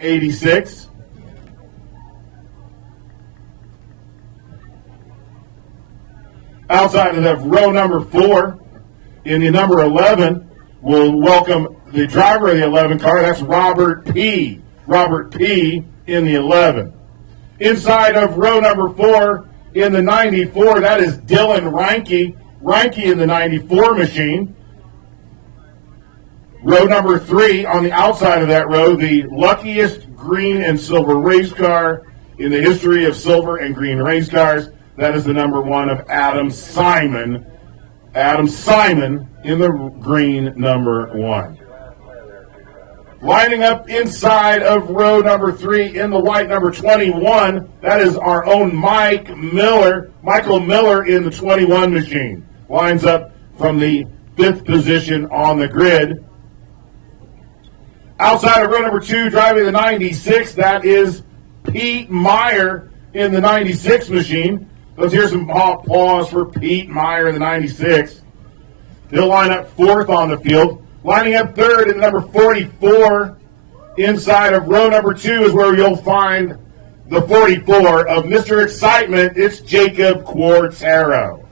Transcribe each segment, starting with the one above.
86. Outside of that, row number 4, in the number 11, we'll welcome the driver of the 11 car. That's Robert P. Robert P. in the 11. Inside of row number 4, in the 94, that is Dylan Reinke. Reinke in the 94 machine. Row number 3, on the outside of that row, the luckiest green and silver race car in the history of silver and green race cars. That is the number 1 of Adam Simon. Adam Simon in the green number 1. Lining up inside of row number 3 in the white number 21, that is our own Michael Miller in the 21 machine. Lines up from the 5th position on the grid. Outside of row number 2, driving the 96, that is Pete Meyer in the 96 machine. Let's hear some applause for Pete Meyer in the 96. He'll line up 4th on the field. Lining up 3rd in number 44, inside of row number 2 is where you'll find the 44 of Mr. Excitement. It's Jacob Quartero.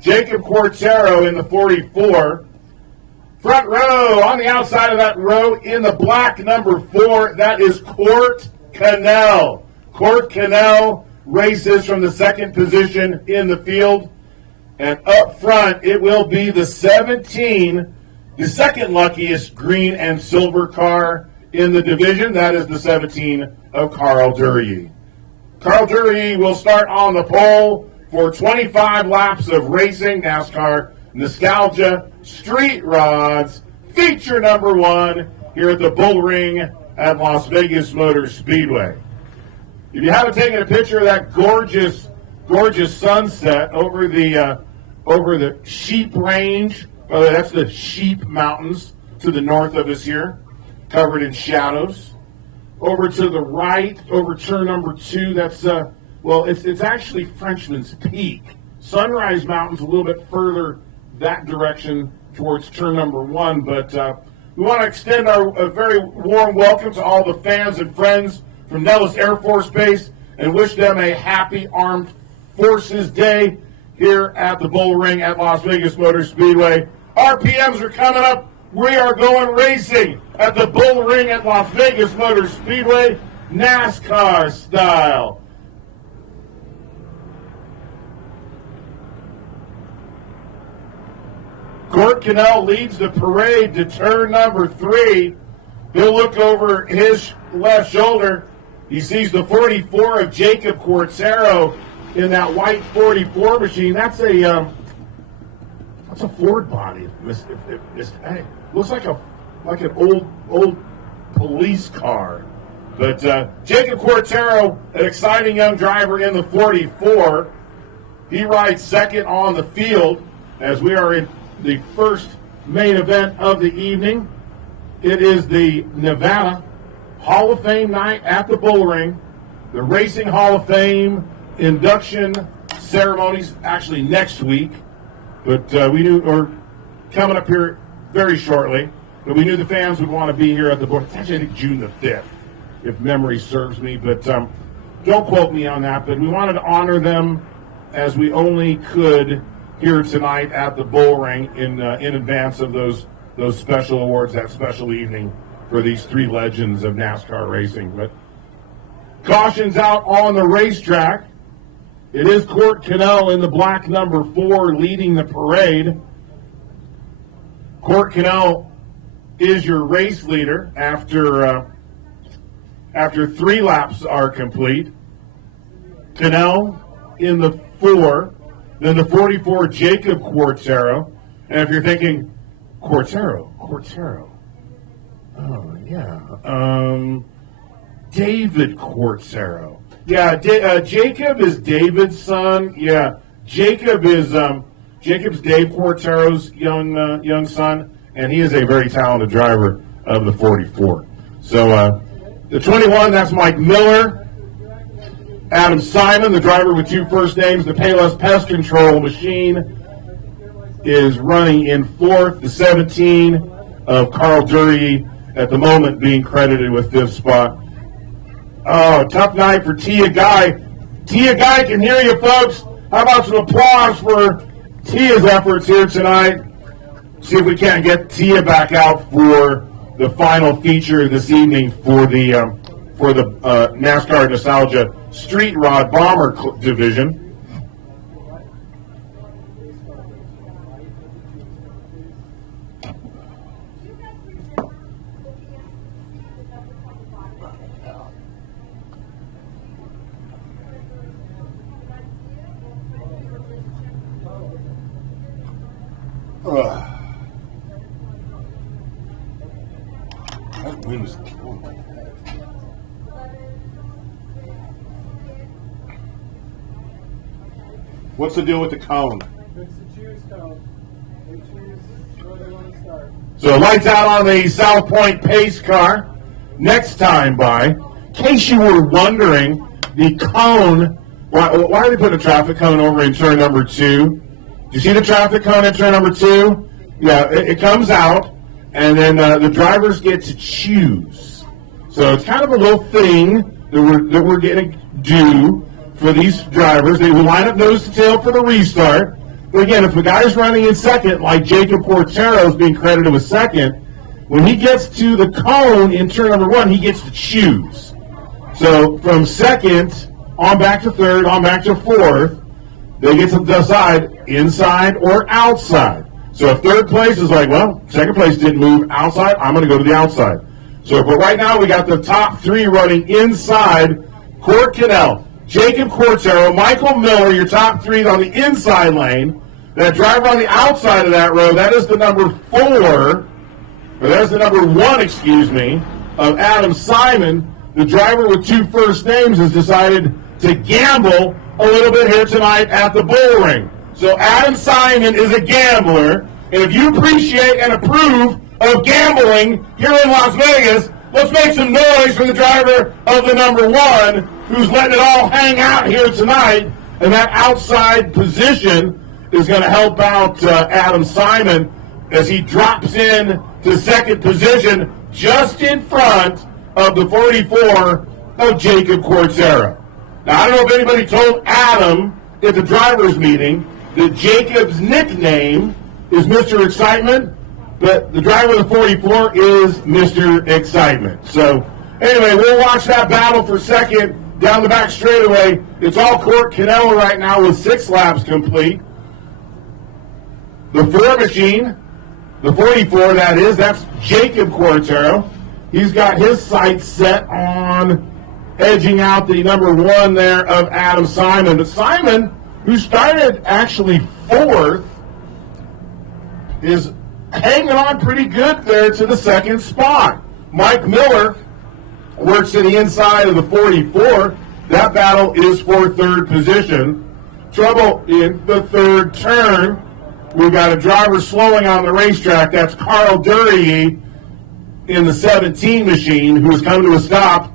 Jacob Quartero in the 44. Front row, on the outside of that row, in the black number 4, that is Court Cannell. Court Cannell races from the 2nd position in the field. And up front, it will be the 17, the 2nd luckiest green and silver car in the division. That is the 17 of Carl Duryea. Carl Duryea will start on the pole for 25 laps of racing, NASCAR Nostalgia Street Rods, feature number 1 here at the Bullring at Las Vegas Motor Speedway. If you haven't taken a picture of that gorgeous sunset over the Sheep Range, that's the Sheep Mountains to the north of us here, covered in shadows. Over to the right, over turn number 2, that's it's actually Frenchman's Peak. Sunrise Mountain's a little bit further that direction towards turn number 1, but we want to extend a very warm welcome to all the fans and friends from Nellis Air Force Base and wish them a happy Armed Forces Day here at the Bullring at Las Vegas Motor Speedway. RPMs are coming up. We are going racing at the Bullring at Las Vegas Motor Speedway, NASCAR style. Court Cannell leads the parade to turn number 3. He'll look over his left shoulder. He sees the 44 of Jacob Quartero in that white 44 machine. That's a Ford body. Hey, looks like an old police car. But Jacob Quartero, an exciting young driver in the 44. He rides 2nd on the field as we are in the first main event of the evening. It is the Nevada Hall of Fame night at the Bullring. The Racing Hall of Fame induction ceremonies actually next week, but we knew, or coming up here very shortly, but we knew the fans would want to be here at the Bullring. It's actually, I think, June the 5th, if memory serves me, but don't quote me on that, but we wanted to honor them as we only could here tonight at the Bullring in advance of those special awards, that special evening for these 3 legends of NASCAR racing. But caution's out on the racetrack. It is Court Cannell in the black number 4 leading the parade. Court Cannell is your race leader after 3 laps are complete. Cannell in the 4. Then the 44, Jacob Quartero. And if you're thinking, Quartero. Oh, yeah. David Quartero. Yeah, Jacob is David's son. Yeah, Jacob's Dave Quartero's young son, and he is a very talented driver of the 44. So the 21, that's Mike Miller. Adam Simon, the driver with 2 first names, the Payless Pest Control machine, is running in 4th. The 17 of Carl Duryea at the moment being credited with 5th spot. Oh, tough night for Tia Guy. Tia Guy can hear you, folks. How about some applause for Tia's efforts here tonight? See if we can't get Tia back out for the final feature this evening for the NASCAR Nostalgia Street Rod Bomber Division. That wind is killing my head. What's the deal with the cone? It's the choose cone. They choose where they want to start. So lights out on the South Point pace car. Next time by. In case you were wondering, the cone, why are they putting a traffic cone over in turn number 2? Do you see the traffic cone in turn number 2? Yeah, it comes out, and then the drivers get to choose. So it's kind of a little thing that we're going to do for these drivers. They will line up nose to tail for the restart. But again, if a guy's running in second, like Jacob Cortero is being credited with second, when he gets to the cone in turn number 1, he gets to choose. So from second on back to third, on back to fourth, they get to decide inside or outside. So if third place is like, well, second place didn't move outside, I'm going to go to the outside. So, but right now we got the top 3 running inside. Court Cadell, Jacob Cortero, Michael Miller, your top 3 on the inside lane. That driver on the outside of that row, that is the number 4, or that's the number 1, excuse me, of Adam Simon. The driver with 2 first names has decided to gamble a little bit here tonight at the Bullring. So Adam Simon is a gambler, and if you appreciate and approve of gambling here in Las Vegas, let's make some noise for the driver of the number 1 who's letting it all hang out here tonight, and that outside position is going to help out Adam Simon as he drops in to second position just in front of the 44 of Jacob Cortero. Now, I don't know if anybody told Adam at the driver's meeting that Jacob's nickname is Mr. Excitement, but the driver of the 44 is Mr. Excitement. So, anyway, we'll watch that battle for second down the back straightaway. It's all Court Canella right now with 6 laps complete. The 4 machine, the 44 that is, that's Jacob Cortero. He's got his sights set on edging out the number 1 there of Adam Simon. But Simon, who started actually 4th, is hanging on pretty good there to the second spot. Mike Miller works to the inside of the 44. That battle is for 3rd position. Trouble in the 3rd turn. We've got a driver slowing on the racetrack. That's Carl Duryea in the 17 machine, who has come to a stop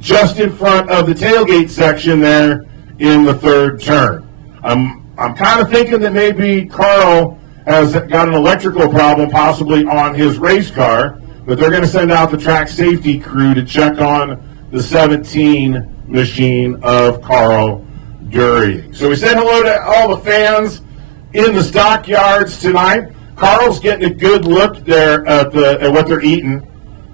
just in front of the tailgate section there in the 3rd turn. I'm kind of thinking that maybe Carl has got an electrical problem possibly on his race car, but they're going to send out the track safety crew to check on the 17 machine of Carl Duryea. So we said hello to all the fans in the stockyards tonight. Carl's getting a good look there at what they're eating.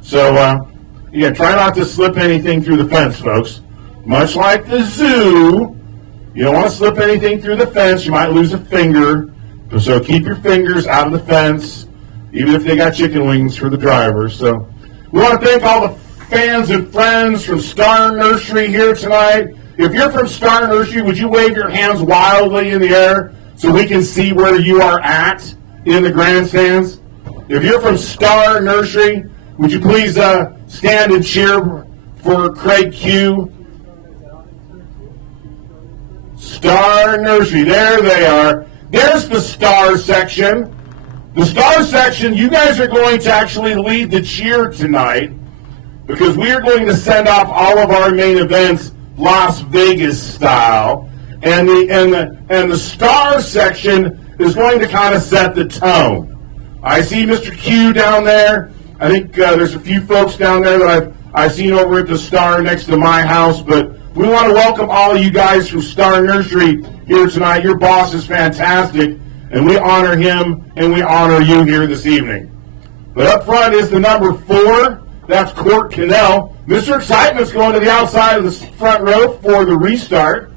So, yeah, try not to slip anything through the fence, folks. Much like the zoo, you don't want to slip anything through the fence. You might lose a finger. So keep your fingers out of the fence, even if they got chicken wings for the drivers. So we want to thank all the fans and friends from Star Nursery here tonight. If you're from Star Nursery, would you wave your hands wildly in the air so we can see where you are at in the grandstands? If you're from Star Nursery, would you please stand and cheer for Craig Q? Star Nursery, there they are. There's the Star section. The Star section, you guys are going to actually lead the cheer tonight because we are going to send off all of our main events Las Vegas style. And the Star section is going to kind of set the tone. I see Mr. Q down there. I think there's a few folks down there that I've seen over at the Star next to my house, but we want to welcome all of you guys from Star Nursery here tonight. Your boss is fantastic, and we honor him and we honor you here this evening. But up front is the number 4. That's Court Cannell. Mr. Excitement's going to the outside of the front row for the restart.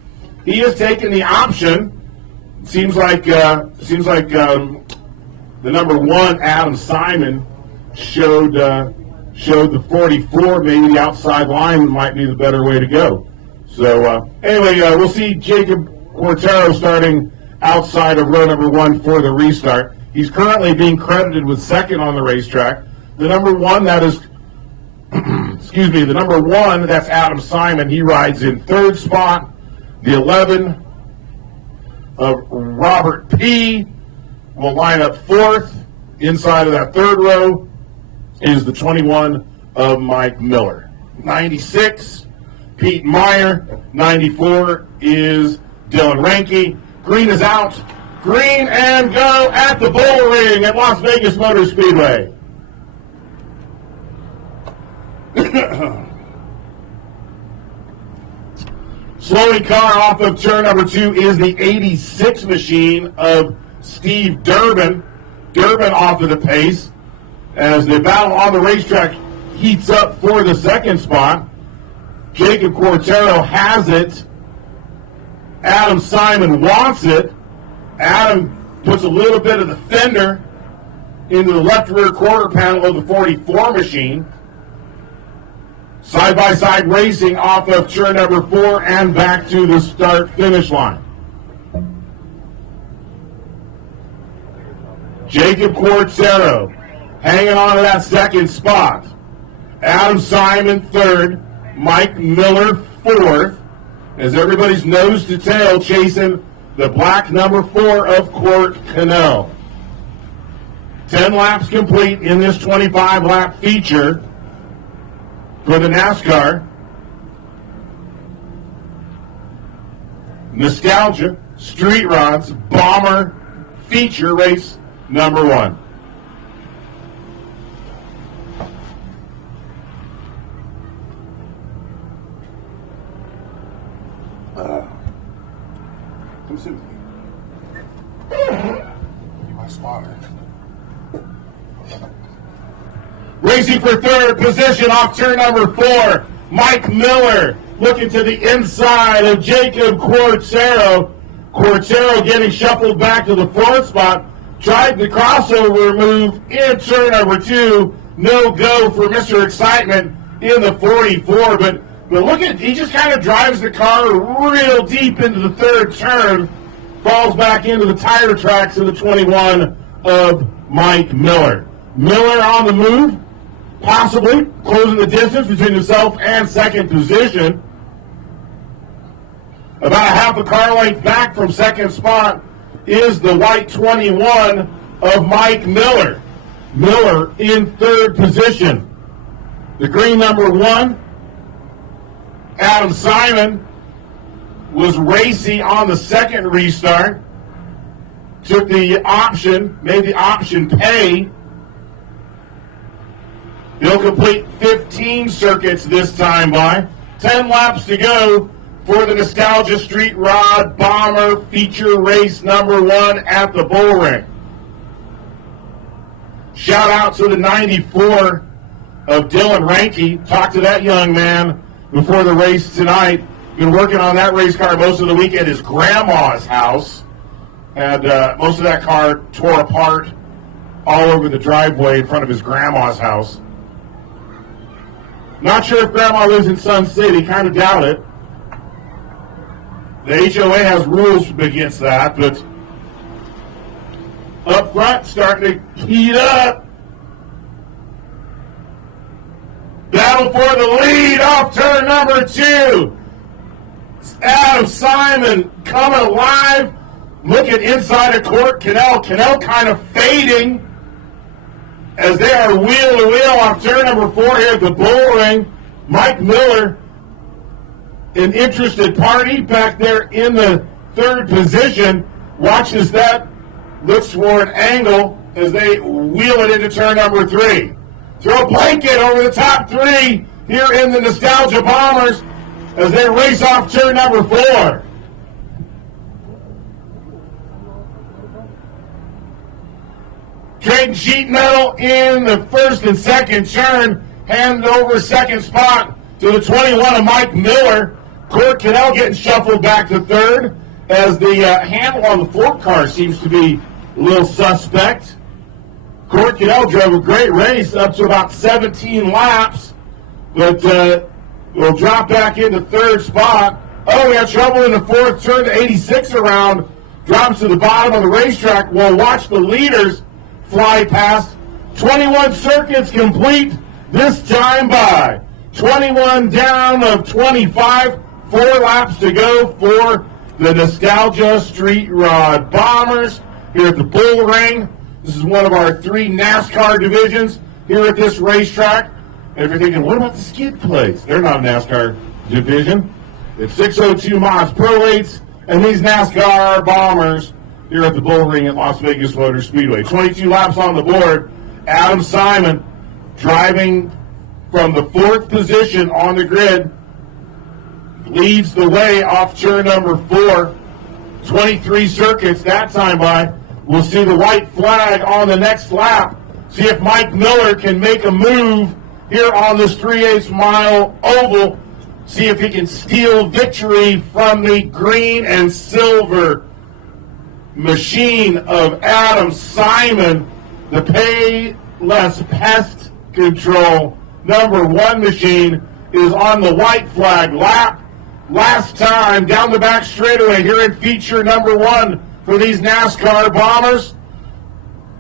He has taken the option. Seems like the number 1, Adam Simon, showed the 44. Maybe the outside line might be the better way to go. So anyway, we'll see Jacob Quartero starting outside of row number 1 for the restart. He's currently being credited with second on the racetrack. The number 1, that is, excuse me, the number 1, that's Adam Simon. He rides in third spot. The 11 of Robert P. will line up fourth. Inside of that third row is the 21 of Mike Miller. 96, Pete Meyer. 94 is Dylan Ranke. Green is out. Green and go at the Bullring at Las Vegas Motor Speedway. Slowing car off of turn number 2 is the 86 machine of Steve Durbin. Durbin off of the pace as the battle on the racetrack heats up for the second spot. Jacob Quartero has it. Adam Simon wants it. Adam puts a little bit of the fender into the left rear quarter panel of the 44 machine. Side-by-side racing off of turn number 4 and back to the start-finish line. Jacob Quartero hanging on to that second spot. Adam Simon third. Mike Miller fourth. As everybody's nose to tail chasing the black number 4 of Court Cannell. 10 laps complete in this 25-lap feature for the NASCAR. Nostalgia Street Rods Bomber feature race number 1. Come sit with me. My spotter. Racing for third position off turn number 4, Mike Miller looking to the inside of Jacob Quartero. Quartero getting shuffled back to the fourth spot. Tried the crossover move in turn number 2. No go for Mr. Excitement in the 44. But look at, he just kind of drives the car real deep into the third turn. Falls back into the tire tracks of the 21 of Mike Miller. Miller on the move. Possibly closing the distance between himself and second position. About a half a car length back from second spot is the white 21 of Mike Miller. Miller in third position. The green number 1, Adam Simon, was racing on the second restart. Took the option, made the option pay. He'll complete 15 circuits this time by. 10 laps to go for the Nostalgia Street Rod Bomber feature race number 1 at the Bullring. Shout out to the 94 of Dylan Ranke. Talked to that young man before the race tonight. Been working on that race car most of the week at his grandma's house. And most of that car tore apart all over the driveway in front of his grandma's house. Not sure if Grandma lives in Sun City. Kind of doubt it. The HOA has rules against that, but up front, starting to heat up. Battle for the lead off turn number 2. Adam Simon coming alive. Looking inside of Court Cannell. Cannell kind of fading as they are wheel to wheel off turn number 4 here at the Bullring. Mike Miller, an interested party back there in the third position, watches that, looks for an angle as they wheel it into turn number 3. Throw a blanket over the top 3 here in the Nostalgia Bombers as they race off turn number 4. Trading sheet metal in the first and second turn. Hand over second spot to the 21 of Mike Miller. Court Cadell getting shuffled back to third as the handle on the fork car seems to be a little suspect. Court Cadell drove a great race up to about 17 laps, but will drop back into third spot. Oh, we have trouble in the fourth turn. The 86 around drops to the bottom of the racetrack. We'll watch the leaders fly past. 21 circuits complete this time by 21 down of 25. 4 laps to go for the Nostalgia Street Rod Bombers here at the Bullring. This is one of our 3 NASCAR divisions here at this racetrack. And if you're thinking, what about the skid plates? They're not a NASCAR division. It's 602 mods, prorates, and these NASCAR Bombers here at the Bullring at Las Vegas Motor Speedway. 22 laps on the board. Adam Simon driving from the 4th position on the grid, leads the way off turn number 4. 23 circuits that time by. We'll see the white flag on the next lap. See if Mike Miller can make a move here on this 3/8 mile oval. See if he can steal victory from the green and silver machine of Adam Simon. The Payless Pest Control number 1 machine is on the white flag lap. Last time down the back straightaway here in feature number 1 for these NASCAR Bombers.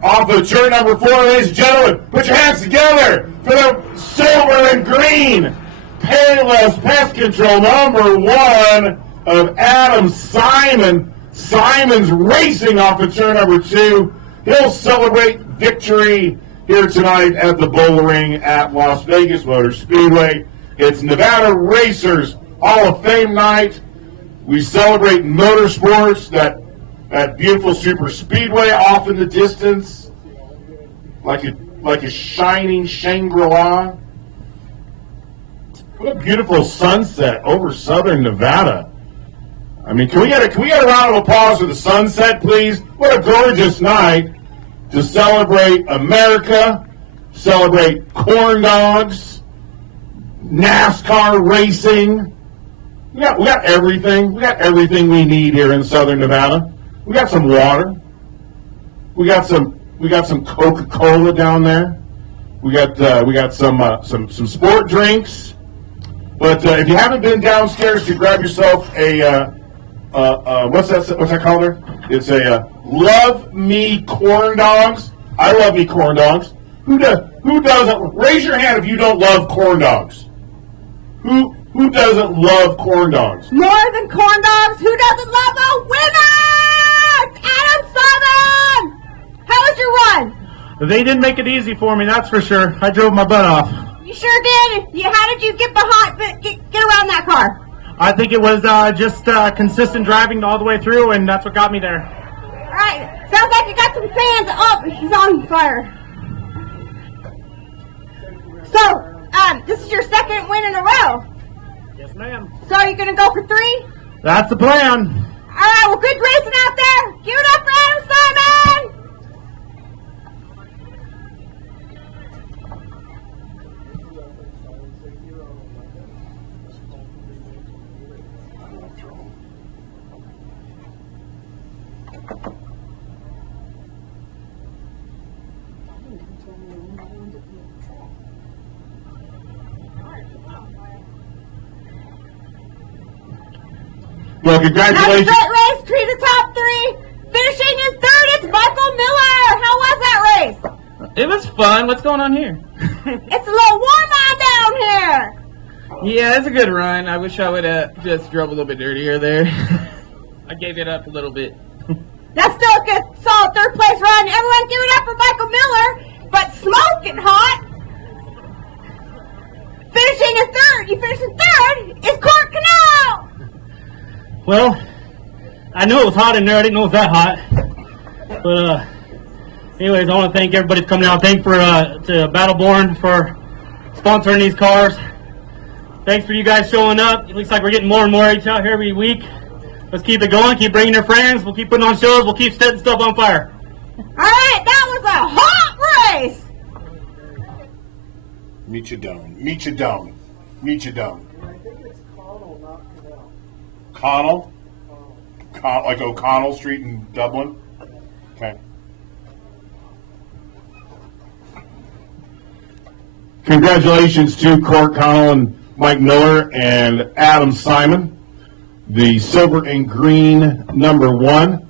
Off of turn number 4, ladies and gentlemen, put your hands together for the silver and green Payless Pest Control number 1 of Adam Simon. Simon's racing off of turn number 2. He'll celebrate victory here tonight at the Bullring at Las Vegas Motor Speedway. It's Nevada Racers Hall of Fame night. We celebrate motorsports, that beautiful super speedway off in the distance, like a shining Shangri-La. What a beautiful sunset over southern Nevada. I mean, can we get a round of applause for the sunset, please? What a gorgeous night to celebrate America, celebrate corn dogs, NASCAR racing. We got everything. We got everything we need here in southern Nevada. We got some water. We got some Coca-Cola down there. We got some sport drinks. But if you haven't been downstairs to grab yourself a what's that called there? It's a Love Me Corn Dogs. I love me corn dogs. Who doesn't? Raise your hand if you don't love corn dogs. Who doesn't love corn dogs? More than corn dogs, who doesn't love a winner? Adam Simon! How was your run? They didn't make it easy for me, that's for sure. I drove my butt off. You sure did. How did you get around that car? I think it was just consistent driving all the way through, and that's what got me there. All right, sounds like you got some fans. Oh, he's on fire. So, this is your 2nd win in a row. Yes, ma'am. So are you going to go for 3? That's the plan. All right, well, good racing out there. Give it up for Adam Simon. Well, congratulations. That was a great race, 3 to top 3. Finishing in 3rd, it's Michael Miller. How was that race? It was fun. What's going on here? It's a little warm out down here. Yeah, it's a good run. I wish I would have just drove a little bit dirtier there. I gave it up a little bit. That's still a good, solid 3rd place run. Everyone give it up for Michael Miller, but smoking hot. Finishing in 3rd, you finished in 3rd, is Court Canal. Well, I knew it was hot in there. I didn't know it was that hot. But anyways, I want to thank everybody for coming out. Thank to Battleborn for sponsoring these cars. Thanks for you guys showing up. It looks like we're getting more and more each out here every week. Let's keep it going. Keep bringing your friends. We'll keep putting on shows. We'll keep setting stuff on fire. All right, that was a hot race. Meet your dome. Meet your dome. Meet your dome. Connell? Like O'Connell Street in Dublin? Okay. Congratulations to Court Connell and Mike Miller and Adam Simon, the silver and green #1,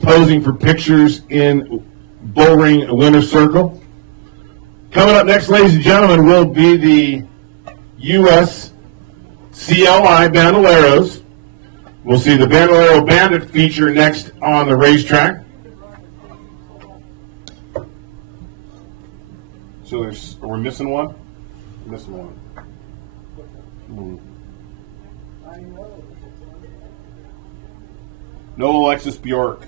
posing for pictures in Bullring Winner's Circle. Coming up next, ladies and gentlemen, will be the U.S. CLI Bandoleros. We'll see the Bandolero Bandit feature next on the racetrack. So we're missing one? Missing one. No Alexis Bjork.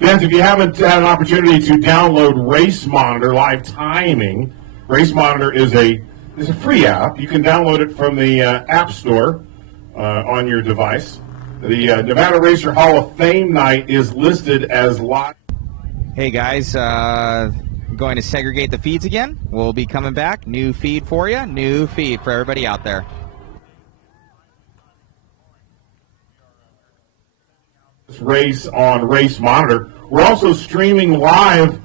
Fans, if you haven't had an opportunity to download Race Monitor live timing, Race Monitor is a free app. You can download it from the App Store on your device. The Nevada Racer Hall of Fame night is listed as live. Hey guys, going to segregate the feeds again. We'll be coming back. New feed for you. New feed for everybody out there. Race on Race Monitor. We're also streaming live